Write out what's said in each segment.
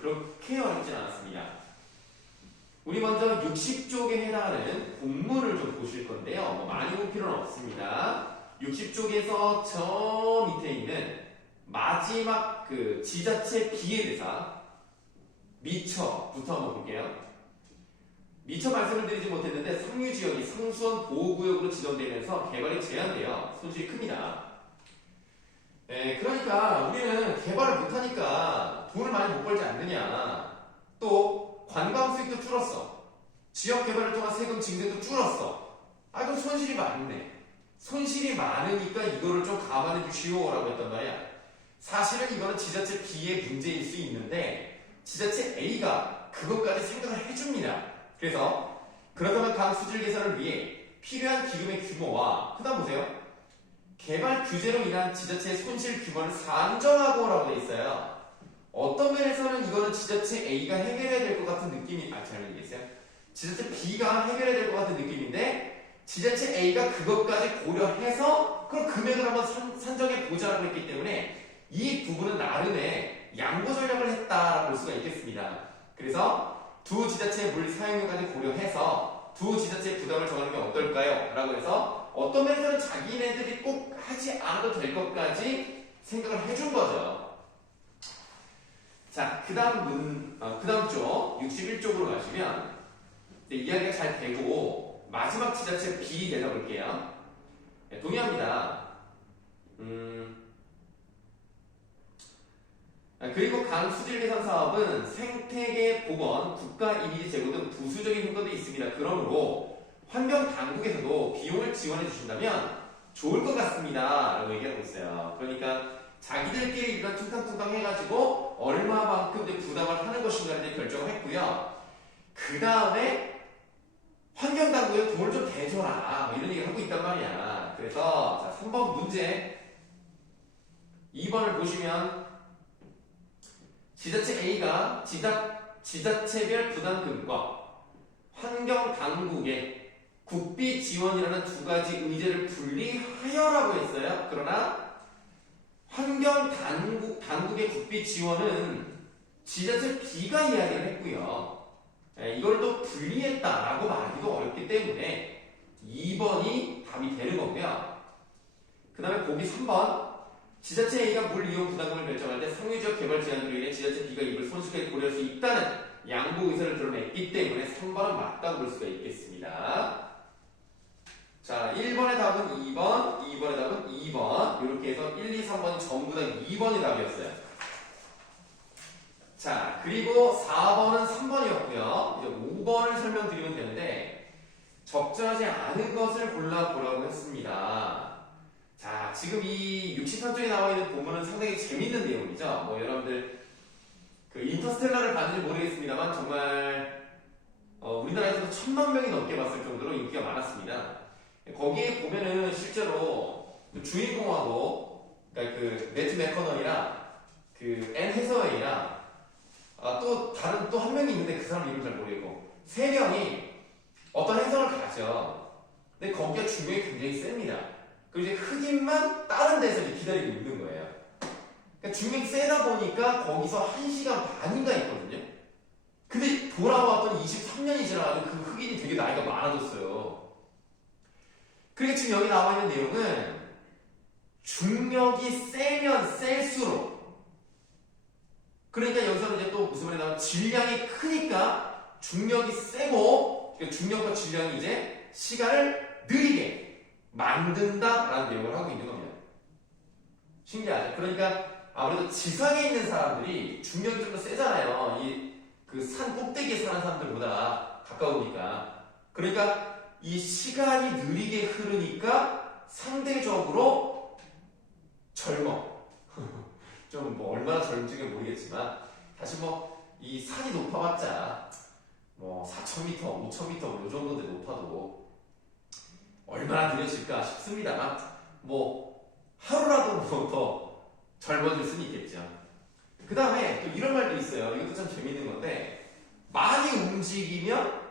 그렇게 어렵진 않았습니다. 우리 먼저 60쪽에 해당하는 본문을 좀 보실 건데요. 뭐 많이 볼 필요는 없습니다. 60쪽에서 저 밑에 있는 마지막 그 지자체 비의 대사 미처부터 한번 볼게요. 미처 말씀을 드리지 못했는데 상류지역이 상수원 보호구역으로 지정되면서 개발이 제한되어 손실이 큽니다. 네, 그러니까 우리는 개발을 못하니까 돈을 많이 못 벌지 않느냐. 또 관광 수익도 줄었어. 지역 개발을 통한 세금 증대도 줄었어. 아, 그럼 손실이 많네. 손실이 많으니까 이거를 좀 감안해 주시오라고 했단 말이야. 사실은 이거는 지자체 B의 문제일 수 있는데 지자체 A가 그것까지 생각을 해줍니다. 그래서 그렇다면 각 수질 계산을 위해 필요한 기금의 규모와 그 다음 보세요. 개발 규제로 인한 지자체의 손실 규모를 산정하고라고 돼 있어요. 어떤 면에서는 이거는 지자체 A가 해결해야 될 것 같은 느낌이 잘못 얘기했어요. 지자체 B가 해결해야 될 것 같은 느낌인데 지자체 A가 그것까지 고려해서 그럼 금액을 한번 산정해 보자라고 했기 때문에 이 부분은 나름의 양보 전략을 했다라고 볼 수가 있겠습니다. 그래서 두 지자체의 물 사용료까지 고려해서 두 지자체의 부담을 정하는 게 어떨까요? 라고 해서 어떤 면에서는 자기네들이 꼭 하지 않아도 될 것까지 생각을 해준 거죠. 자, 그 다음 쪽 61쪽으로 가시면 이야기가 잘 되고 마지막 지자체 B 내다볼게요. 네, 동의합니다. 그리고 강 수질 개선 사업은 생태계 복원, 국가 이미지 제고 등 부수적인 효과도 있습니다. 그러므로 환경 당국에서도 비용을 지원해 주신다면 좋을 것 같습니다. 라고 얘기하고 있어요. 그러니까 자기들끼리 일단 퉁탕퉁탕 해가지고 얼마만큼 부담을 하는 것인가에 대해 결정을 했고요. 그 다음에 환경 당국에 돈을 좀 대줘라. 뭐 이런 얘기를 하고 있단 말이야. 그래서 자, 3번 문제 2번을 보시면 지자체 A가 지자체별 부담금과 환경당국의 국비 지원이라는 두 가지 의제를 분리하여라고 했어요. 그러나 환경당국의 국비 지원은 지자체 B가 이야기를 했고요. 이걸 또 분리했다라고 말하기도 어렵기 때문에 2번이 답이 되는 거고요. 그 다음에 보기 3번 지자체 A가 물 이용 부담금을 결정할 때 상류지역 개발 제한으로 인해 지자체 B가 입을 손쉽게 고려할 수 있다는 양보 의사를 드러냈기 때문에 3번은 맞다고 볼 수가 있겠습니다. 자, 1번의 답은 2번, 2번의 답은 2번. 이렇게 해서 1, 2, 3번이 전부 다 2번이 답이었어요. 자, 그리고 4번은 3번이었고요. 이제 5번을 설명드리면 되는데 적절하지 않은 것을 골라보라고 했습니다. 자, 지금 이 63쪽에 나와 있는 본문은 상당히 재밌는 내용이죠. 뭐 여러분들 그 인터스텔라를 봤는지 모르겠습니다만 정말 우리나라에서도 1000만 명이 넘게 봤을 정도로 인기가 많았습니다. 거기에 보면은 실제로 주인공하고 그러니까 그 매튜 맥커너이랑 그 앤 해서웨이랑 또 다른 또 한 명이 있는데 그 사람 이름 잘 모르겠고 세 명이 어떤 행성을 가죠. 근데 거기가 중력이 굉장히 셉니다. 그리고 이제 흑인만 다른 데서 이제 기다리고 있는 거예요. 그러니까 중력이 세다 보니까 거기서 1시간 반인가 있거든요. 근데 돌아왔더니 23년이 지나가지고 그 흑인이 되게 나이가 많아졌어요. 그러니까 지금 여기 나와 있는 내용은 중력이 세면 셀수록 그러니까 여기서는 이제 또 무슨 말이 나오면 질량이 크니까 중력이 세고 그러니까 중력과 질량이 이제 시간을 느리게 만든다라는 내용을 하고 있는 겁니다. 신기하죠? 그러니까 아무래도 지상에 있는 사람들이 중력이 좀 더 세잖아요. 이 그 산 꼭대기에 사는 사람들보다 가까우니까. 그러니까 이 시간이 느리게 흐르니까 상대적으로 젊어. 좀 뭐 얼마나 젊은지 모르겠지만 사실 뭐 이 산이 높아봤자 뭐 4,000m, 5,000m 요 정도 높아도 얼마나 느려질까 싶습니다만 뭐 하루라도 뭐 더 젊어질 수는 있겠죠. 그 다음에 또 이런 말도 있어요. 이것도 참 재밌는 건데 많이 움직이면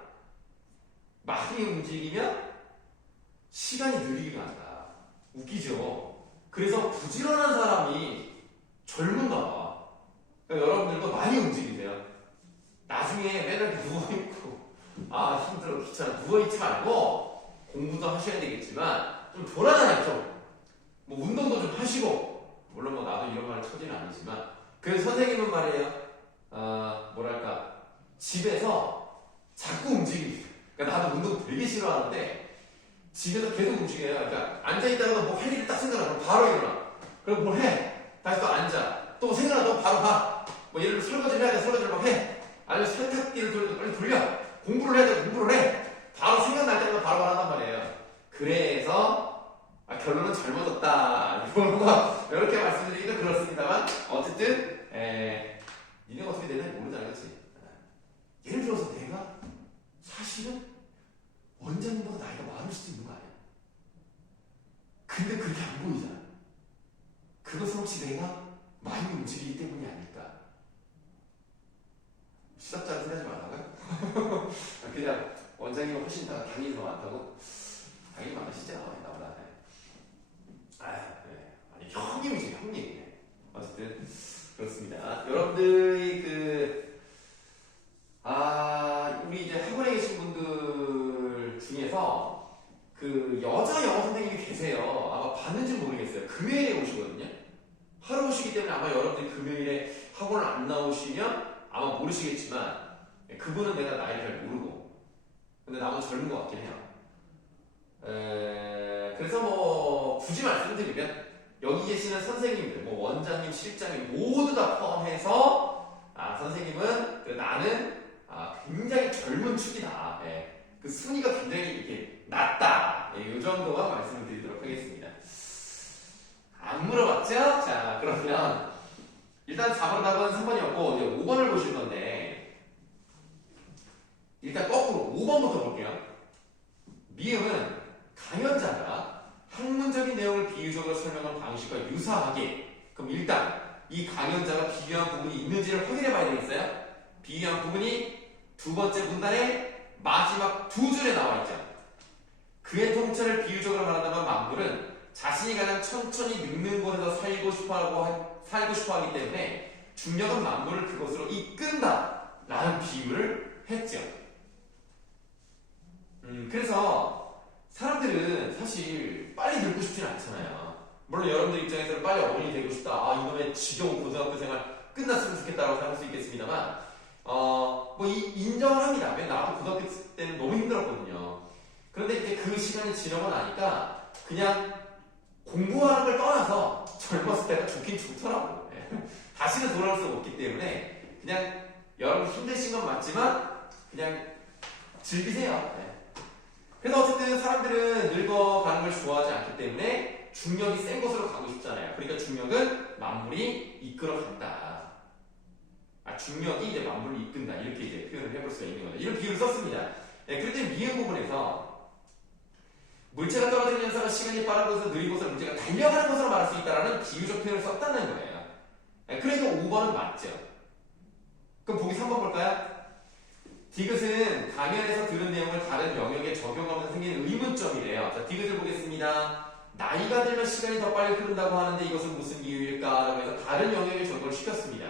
시간이 느리게 간다. 웃기죠? 그래서 부지런한 사람이 젊은가 봐. 그러니까 여러분들도 많이 움직이세요. 누워있지 말고 공부도 하셔야 되겠지만 좀 돌아다녀 좀. 뭐 운동도 좀 하시고, 물론 뭐 나도 이런 말을 처지는 아니지만, 그 선생님은 말이에요. 뭐랄까, 집에서 자꾸 움직입니다. 그러니까 나도 운동 되게 싫어하는데 집에서 계속 움직여요. 그러니까 앉아있다가 뭐 할 일이 딱 생각나면 바로 일어나. 그럼 뭘 해? 다시 또 앉아. 또 생각나면 바로 가. 뭐 예를 들어 설거지를 해야 돼. 설거지를 막 해. 아니면 세탁기를 돌려도 빨리 돌려. 공부를 해야 돼. 공부를 해. 바로 생각날 때마다 바로 한단 말이에요. 그래서 결론은 잘못했다. 이렇게 말씀드리기도 그렇습니다만 어쨌든 니네가 어떻게 되는지 모르잖아. 그치? 예를 들어서 내가 사실은 원장님보다 나이가 많을 수도 있는 거 아니야? 근데 그렇게 안 보이잖아. 그것은 혹시 내가 많이 움직이기 때문이 아닐까? 시답자를 생각하지 말라고요? 그냥 원장님은 훨씬 더 당연히 더 많다고? 당연히 많으시죠? 나보다. 네. 아니 형님이지 형님. 어쨌든 그렇습니다. 여러분들이 우리 이제 학원에 계신 분들 중에서 그 여자 영어 선생님이 계세요. 아마 봤는지 모르겠어요. 금요일에 오시거든요. 하루 오시기 때문에 아마 여러분들이 금요일에 학원을 안 나오시면 아마 모르시겠지만 그분은 내가 나이를 잘 모르고 근데 나보다 젊은 것 같긴 해요. 그래서 뭐 굳이 말씀드리면 여기 계시는 선생님들, 뭐 원장님, 실장님 모두 다 포함해서 선생님은 나는 굉장히 젊은 축이다. 그 순위가 굉장히 이렇게 낮다. 이 정도만 말씀을 드리도록 하겠습니다. 안 물어봤죠? 자, 그러면 일단 4번 답은 3번이었고 이제 5번을 보실 건데 일단 거꾸로 5번부터 볼게요. 미음은 강연자가 학문적인 내용을 비유적으로 설명한 방식과 유사하게 그럼 일단 이 강연자가 비유한 부분이 있는지를 확인해 봐야 되겠어요? 비유한 부분이 두 번째 문단의 마지막 두 줄에 나와 있죠. 그의 통찰을 비유적으로 말한다면 만물은 자신이 가장 천천히 늙는 곳에서 살고 싶어 하기 때문에 중력은 만물을 그곳으로 이끈다 라는 비유를 했죠. 그래서 사람들은 사실 빨리 늙고 싶진 않잖아요. 물론 여러분들 입장에서는 빨리 어른이 되고 싶다. 이놈의 지겨운 고등학교 생활 끝났으면 좋겠다라고 생각할 수 있겠습니다만 인정을 합니다. 왜 나도 고등학교 때는 너무 힘들었거든요. 그런데 이제 그 시간이 지나고 나니까 그냥 공부하는 걸 떠나서 젊었을 때가 좋긴 좋더라고요. 다시는 돌아올 수 없기 때문에 그냥 여러분 힘드신 건 맞지만 그냥 즐기세요. 그래서 어쨌든 사람들은 늙어가는 걸 좋아하지 않기 때문에 중력이 센 곳으로 가고 싶잖아요. 그러니까 중력은 만물이 이끌어간다. 중력이 이제 만물을 이끈다. 이렇게 이제 표현을 해볼 수가 있는 거죠. 이런 비유를 썼습니다. 그런데 미음 부분에서 물체가 떨어지는 현상은 시간이 빠른 곳에서 느린 곳을 물체가 달려가는 것으로 말할 수 있다는 비유적 표현을 썼다는 거예요. 그래서 5번은 맞죠. 그럼 보기 3번 볼까요? 디귿은 강연에서 들은 내용을 다른 영역에 적용하면서 생기는 의문점이래요. 자, 디귿을 보겠습니다. 나이가 들면 시간이 더 빨리 흐른다고 하는데 이것은 무슨 이유일까? 라고 해서 다른 영역에 적용을 시켰습니다.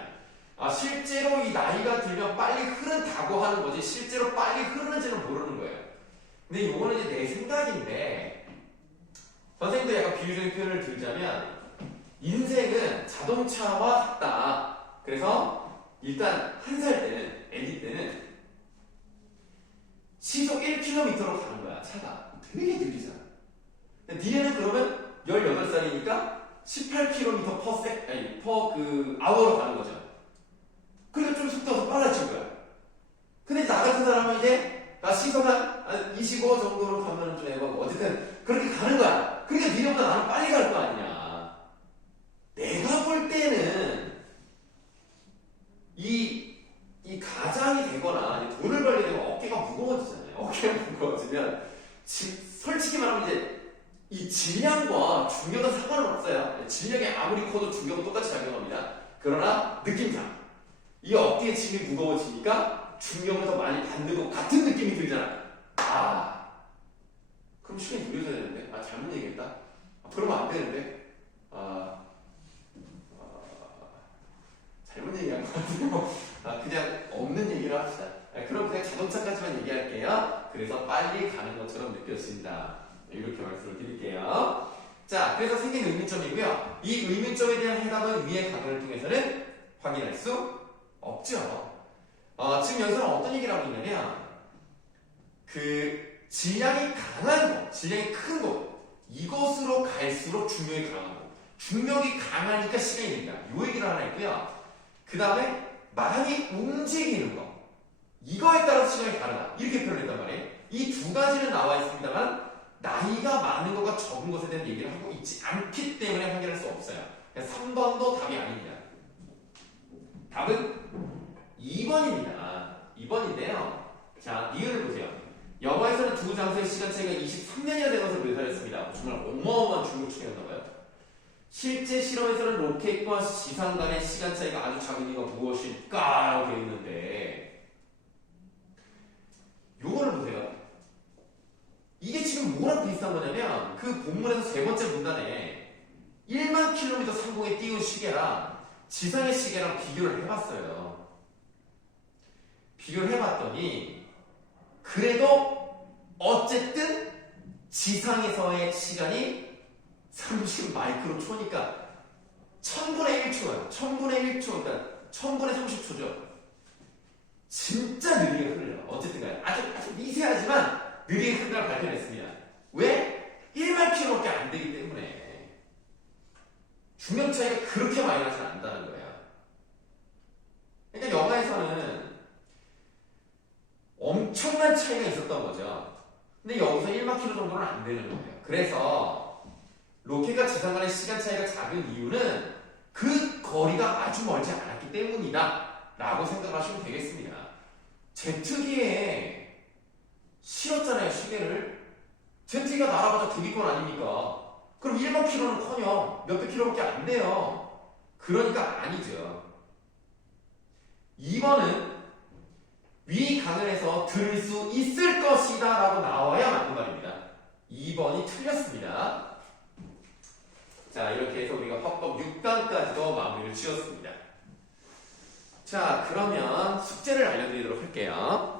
실제로 이 나이가 들면 빨리 흐른다고 하는 거지 실제로 빨리 흐르는지는 모르는 거예요. 근데 이거는 이제 내 생각인데 선생님도 약간 비유적인 표현을 들자면 인생은 자동차와 같다. 그래서 일단 한 살 때는 애기 때는 시속 1km로 가는 거야. 차가 되게 느리잖아. 근데 니네는 그러면 18살이니까 18km per hour로 가는 거죠. 그러니까 좀 속도가 더 빨라진 거야. 근데 나 같은 사람은 이제 나 시속 한 25 정도로 가면 좀 해보고 어쨌든 그렇게 가는 거야. 그러니까 니네보다 나는 빨리 갈 거 아니냐. 내가 볼 때는 이 가장이 되거나 돈을 벌게 되면 어깨가 무거워지잖아요. 어깨가 무거워지면 솔직히 말하면 이제 이 질량과 중력은 상관은 없어요. 질량이 아무리 커도 중력은 똑같이 작용합니다. 그러나 느낌상 이 어깨의 짐이 무거워지니까 중력을 더 많이 받는 것 같은 느낌이 들잖아. 그럼 시간이 느려져야 되는데 잘못 얘기했다. 그러면 안 되는데 잘못 얘기한 것 같아요. 그냥 없는 얘기를 합시다. 그럼 그냥 자동차까지만 얘기할게요. 그래서 빨리 가는 것처럼 느껴진다. 이렇게 말씀을 드릴게요. 자, 그래서 생긴 의문점이고요. 이 의문점에 대한 해답은 위의 강연을 통해서는 확인할 수 없죠. 지금 여기서는 어떤 얘기를 하고 있냐면 그 질량이 강한 곳, 질량이 큰 곳, 이곳으로 갈수록 중력이 강한 곳. 중력이 강하니까 시간이 느린다. 이 얘기를 하나 있고요. 그 다음에 많이 움직이는 거. 이거에 따라서 시간이 다르다. 이렇게 표현했단 말이에요. 이 두 가지는 나와 있습니다만 나이가 많은 것과 적은 것에 대한 얘기를 하고 있지 않기 때문에 확인할 수 없어요. 3번도 답이 아닙니다. 답은 2번입니다. 2번인데요. 자, 이유를 보세요. 영화에서는 두 장소의 시간 차이가 23년이나 되는 것을 묘사했습니다. 정말 어마어마한 중국 추계였나봐요. 실제 실험에서는 로켓과 지상 간의 시간 차이가 아주 작은 이유가 무엇일까? 라고 되어 있는데 요거를 보세요. 이게 지금 뭐랑 비슷한 거냐면 그 본문에서 세 번째 문단에 1만 킬로미터 상공에 띄운 시계랑 지상의 시계랑 비교를 해봤어요. 비교를 해봤더니 그래도 어쨌든 지상에서의 시간이 30 마이크로 초니까 1000분의 1초예요. 1000분의 1초, 그러니까 1000분의 30초죠. 진짜 느리게 흘러요. 어쨌든 간에 아주 미세하지만 느리게 흐른다고 발표했습니다. 왜? 1만 킬로밖에 안 되기 때문에 중력 차이가 그렇게 많이 나지 않는다는 거예요. 그러니까 영화에서는 엄청난 차이가 있었던 거죠. 근데 여기서 1만 킬로 정도는 안 되는 거예요. 그래서 로켓과 지상 간의 시간 차이가 작은 이유는 그 거리가 아주 멀지 않았기 때문이다 라고 생각하시면 되겠습니다. 제트기에 실었잖아요, 시계를. 제트기가 날아가자 대기권 아닙니까? 그럼 1만 킬로는 커녕 몇백 킬로밖에 안 돼요. 그러니까 아니죠. 2번은 위 강연에서 들을 수 있을 것이다 라고 나와야 맞는 말입니다. 2번이 틀렸습니다. 자, 이렇게 해서 우리가 화법 6강까지도 마무리를 지었습니다. 자, 그러면 숙제를 알려드리도록 할게요.